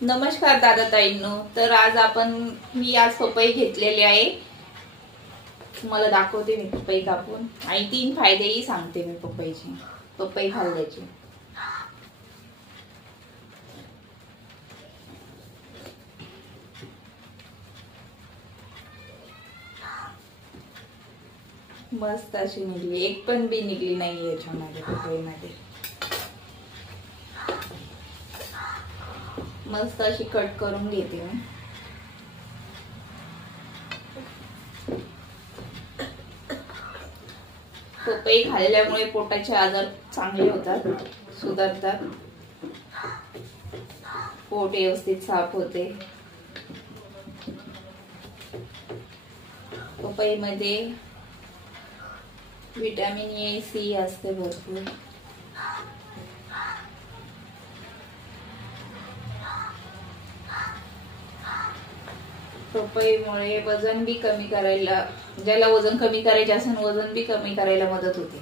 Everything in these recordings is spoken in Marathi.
नमस्कार दादा ताईंनो। तर मी आज पपई घेतलेली आहे। तुम्हाला दाखवते मी पपई कापून आणि 3 फायदेही सांगते मी पपई खाल्ल्याचे। मस्त अशी निघली, एक पण बी निघली नाही याच्यामध्ये पपईमध्ये। मस्त अशी कट करून घेते मी। पपई खाल्ल्यामुळे पोटाचे आजार चांगले होतात, सुधारतात, पोट व्यवस्थित साफ होते। पपई मध्ये विटामिन ए, सी असते भरपूर। पपईमुळे वजन बी कमी करायला, ज्याला वजन कमी करायचे असेल वजन बी कमी करायला मदत होते।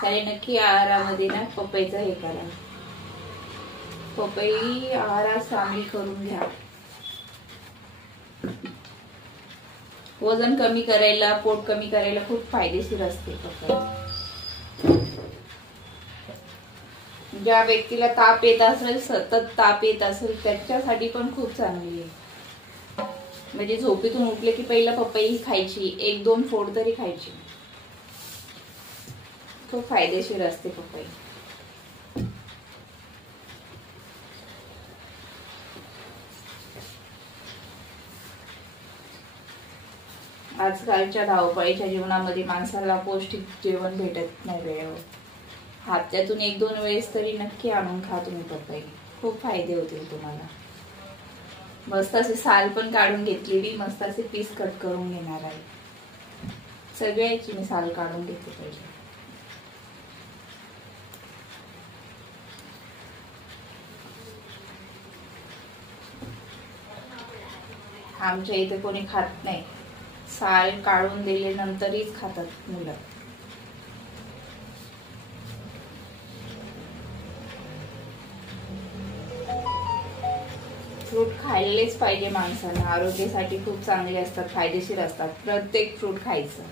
त्याने नक्की आहारामध्ये ना पपईचा हे करा, पपई आहारात सामील करून घ्या। वजन कमी करायला, पोट कमी करायला खूप फायदेशीर असते पपई। ज्या व्यक्तीला ताप येत असेल, सतत ताप येत असेल, त्याच्यासाठी पण खूप चांगली आहे। म्हणजे झोपेतून उठले की पहिला पपई खायची, 1-2 फोड तरी खायची, खूप फायदेशीर असते पपई। आजकालच्या धावपळीच्या जीवनामध्ये माणसाला पौष्टिक जेवण भेटत नाही वेळेवर। हप्त्यातून 1-2 वेळेस तरी नक्की आणून खा तुम्ही पपई, खूप फायदे होतील तुम्हाला। मस्त असे साल पण काढून घेतलेली, मस्त असे पीस कट करून घेणार आहे। सगळ्याची मी साल काढून घेते पहिले। आमच्या इथे कोणी खात नाही, साल काढून दिले नंतरच खातात मुलं। फ्रूट खायलेच पाहिजे माणसाने, आरोग्यासाठी खूप चांगले असतात, फायदेशीर असतात। प्रत्येक फ्रूट खायचं।